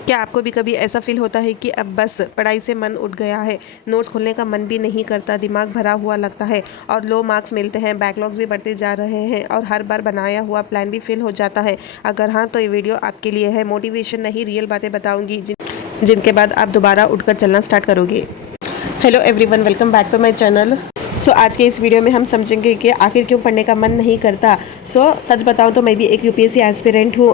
क्या आपको भी कभी ऐसा फील होता है कि अब बस पढ़ाई से मन उठ गया है, नोट्स खोलने का मन भी नहीं करता, दिमाग भरा हुआ लगता है और लो मार्क्स मिलते हैं, बैकलॉग्स भी बढ़ते जा रहे हैं और हर बार बनाया हुआ प्लान भी फेल हो जाता है? अगर हाँ, तो ये वीडियो आपके लिए है। मोटिवेशन नहीं, रियल बातें बताऊंगी जिनके बाद आप दोबारा उठकर चलना स्टार्ट करोगे। Hello everyone, welcome back to my channel. आज के इस वीडियो में हम समझेंगे कि आखिर क्यों पढ़ने का मन नहीं करता। सच बताऊं तो मैं भी एक यूपीएससी एस्पिरेंट हूँ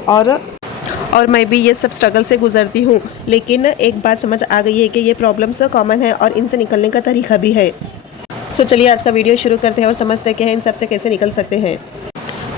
और मैं भी ये सब स्ट्रगल से गुजरती हूँ। लेकिन एक बात समझ आ गई है कि ये प्रॉब्लम्स कॉमन है और इनसे निकलने का तरीका भी है। चलिए आज का वीडियो शुरू करते हैं और समझते हैं कि इन सब से कैसे निकल सकते हैं।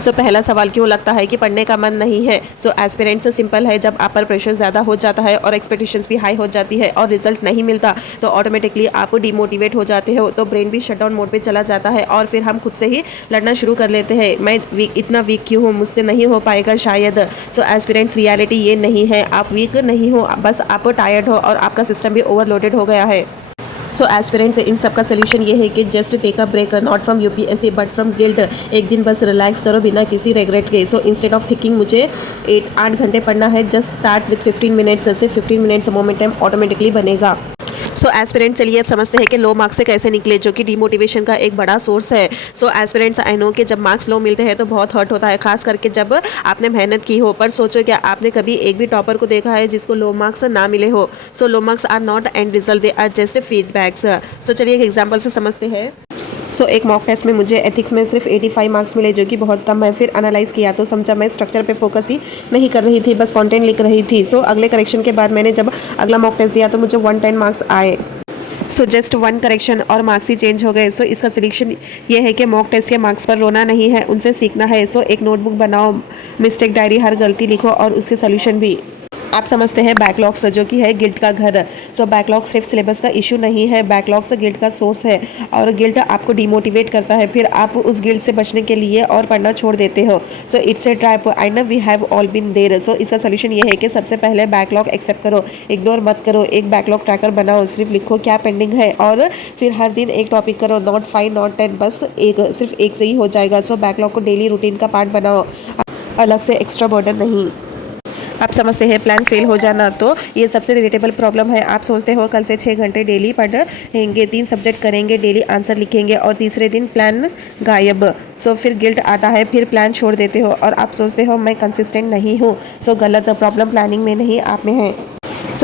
पहला सवाल, क्यों लगता है कि पढ़ने का मन नहीं है? एस्पिरेंट से सिंपल है, जब आप पर प्रेशर ज़्यादा हो जाता है और एक्सपेक्टेशंस भी हाई हो जाती है और रिजल्ट नहीं मिलता तो ऑटोमेटिकली आप डिमोटिवेट हो जाते हो, तो ब्रेन भी शटडाउन मोड पे चला जाता है और फिर हम खुद से ही लड़ना शुरू कर लेते हैं। मैं इतना वीक क्यों हूँ, मुझसे नहीं हो पाएगा शायद। एस्पिरेंट्स रियलिटी ये नहीं है, आप वीक नहीं हो, बस आप टायर्ड हो और आपका सिस्टम भी ओवरलोडेड हो गया है। एस्पिरेंट्स इन सब का सोल्यूशन ये है कि just take a break, not from UPSC but from guilt. एक दिन बस रिलैक्स करो बिना किसी रेगरेट के। इंस्टेड ऑफ थिंकिंग मुझे 8 घंटे पढ़ना है, जस्ट स्टार्ट विथ 15 मिनट्स से 15 मिनट्स मोमेंटम ऑटोमेटिकली बनेगा। एस्पिरेंट, चलिए अब समझते हैं कि लो मार्क्स से कैसे निकले, जो कि डिमोटिवेशन का एक बड़ा सोर्स है। एस्पिरेंट्स, आई नो कि जब मार्क्स लो मिलते हैं तो बहुत हर्ट होता है, खास करके जब आपने मेहनत की हो। पर सोचो, क्या आपने कभी एक भी टॉपर को देखा है जिसको लो मार्क्स ना मिले हो? Low marks are not end result, they are just feedbacks. चलिए एक एग्जाम्पल से समझते हैं। एक मॉक टेस्ट में मुझे एथिक्स में सिर्फ 85 मार्क्स मिले, जो कि बहुत कम है। फिर एनालाइज किया तो समझा मैं स्ट्रक्चर पे फोकस ही नहीं कर रही थी, बस कंटेंट लिख रही थी। अगले करेक्शन के बाद मैंने जब अगला मॉक टेस्ट दिया तो मुझे 110 मार्क्स आए। जस्ट वन करेक्शन और मार्क्स ही चेंज हो गए। इसका सॉल्यूशन ये है कि मॉक टेस्ट के मार्क्स पर रोना नहीं है, उनसे सीखना है। एक नोटबुक बनाओ, मिस्टेक डायरी, हर गलती लिखो और उसके सॉल्यूशन भी। आप समझते हैं बैकलॉग्स, जो कि है गिल्ट का घर। बैकलॉग सिर्फ सिलेबस का इशू नहीं है, बैकलॉग्स गिल्ट का सोर्स है और गिल्ट आपको डिमोटिवेट करता है। फिर आप उस गिल्ट से बचने के लिए और पढ़ना छोड़ देते हो। It's a trap, I know we have all been there. इसका सोल्यूशन ये है कि सबसे पहले बैकलॉग एक्सेप्ट करो, इग्नोर मत करो। एक बैकलॉग ट्रैकर बनाओ, सिर्फ लिखो क्या पेंडिंग है और फिर हर दिन एक टॉपिक करो, नॉट 5 नॉट 10, बस सिर्फ एक से ही हो जाएगा। बैकलॉग को डेली रूटीन का पार्ट बनाओ, अलग से एक्स्ट्रा बर्डन नहीं। आप समझते हैं प्लान फेल हो जाना, तो ये सबसे रिलेटेबल प्रॉब्लम है। आप सोचते हो कल से 6 घंटे डेली पढ़ेंगे, 3 सब्जेक्ट करेंगे, डेली आंसर लिखेंगे और तीसरे दिन प्लान गायब। फिर गिल्ट आता है, फिर प्लान छोड़ देते हो और आप सोचते हो मैं कंसिस्टेंट नहीं हूँ। गलत, प्रॉब्लम प्लानिंग में नहीं, आप में है।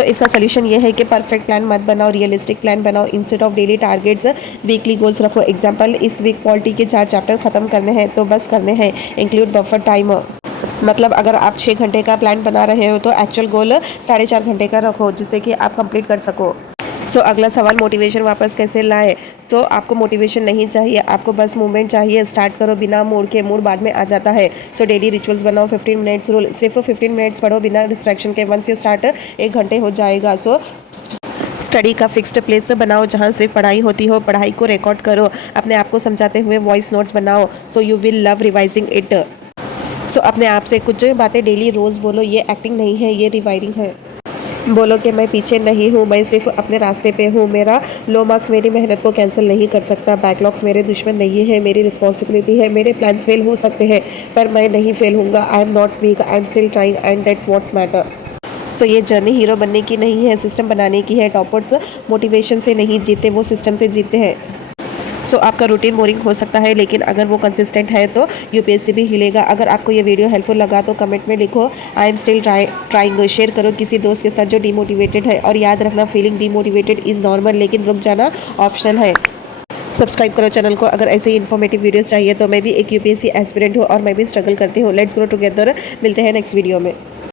इसका सोल्यूशन ये है कि परफेक्ट प्लान मत बनाओ, रियलिस्टिक प्लान बनाओ। Instead of daily targets weekly goals रखो। एग्जांपल, इस वीक पॉलिटी के 4 चैप्टर खत्म करने हैं तो बस करने हैं। इंक्लूड बफर टाइम, मतलब अगर आप 6 घंटे का प्लान बना रहे हो तो एक्चुअल गोल 4.5 घंटे का रखो, जिससे कि आप कंप्लीट कर सको। अगला सवाल, मोटिवेशन वापस कैसे लाएं? आपको मोटिवेशन नहीं चाहिए, आपको बस मूवमेंट चाहिए। स्टार्ट करो बिना मूड के, मूड बाद में आ जाता है। डेली रिचुअल्स बनाओ, 15 मिनट्स रूल, सिर्फ 15 मिनट्स पढ़ो बिना डिस्ट्रैक्शन के। वंस यू स्टार्ट 1 घंटे हो जाएगा। स्टडी का फिक्स्ड प्लेस बनाओ जहाँ सिर्फ पढ़ाई होती हो, पढ़ाई को रिकॉर्ड करो, अपने आप को समझाते हुए वॉइस नोट्स बनाओ। You will love revising it. अपने आप से कुछ बातें डेली रोज़ बोलो, ये एक्टिंग नहीं है, ये रिवाइरिंग है। बोलो कि मैं पीछे नहीं हूँ, मैं सिर्फ अपने रास्ते पे हूँ। मेरा लो मार्क्स मेरी मेहनत को कैंसिल नहीं कर सकता। बैकलॉग्स मेरे दुश्मन नहीं है, मेरी रिस्पॉन्सिबिलिटी है। मेरे प्लान्स फेल हो सकते हैं पर मैं नहीं फेल हूँगा। I am not weak, I am still trying and that's what's matter. ये जर्नी हीरो बनने की नहीं है, सिस्टम बनाने की है। टॉपर्स मोटिवेशन से नहीं जीते, वो सिस्टम से जीते हैं। आपका रूटीन बोरिंग हो सकता है, लेकिन अगर वो कंसिस्टेंट है तो यूपीएससी भी हिलेगा। अगर आपको ये वीडियो हेल्पफुल लगा तो कमेंट में लिखो आई एम स्टिल ट्राइंग। शेयर करो किसी दोस्त के साथ जो डिमोटिवेटेड है, और याद रखना फीलिंग डिमोटिवेटेड इज़ नॉर्मल, लेकिन रुक जाना ऑप्शनल है। सब्सक्राइब करो चैनल को अगर ऐसे ही इन्फॉर्मेटिव वीडियोस चाहिए। तो मैं भी एक यूपीएससी एस्पिरेंट हूँ और मैं भी स्ट्रगल करती हूँ। Let's grow together. मिलते हैं नेक्स्ट वीडियो में।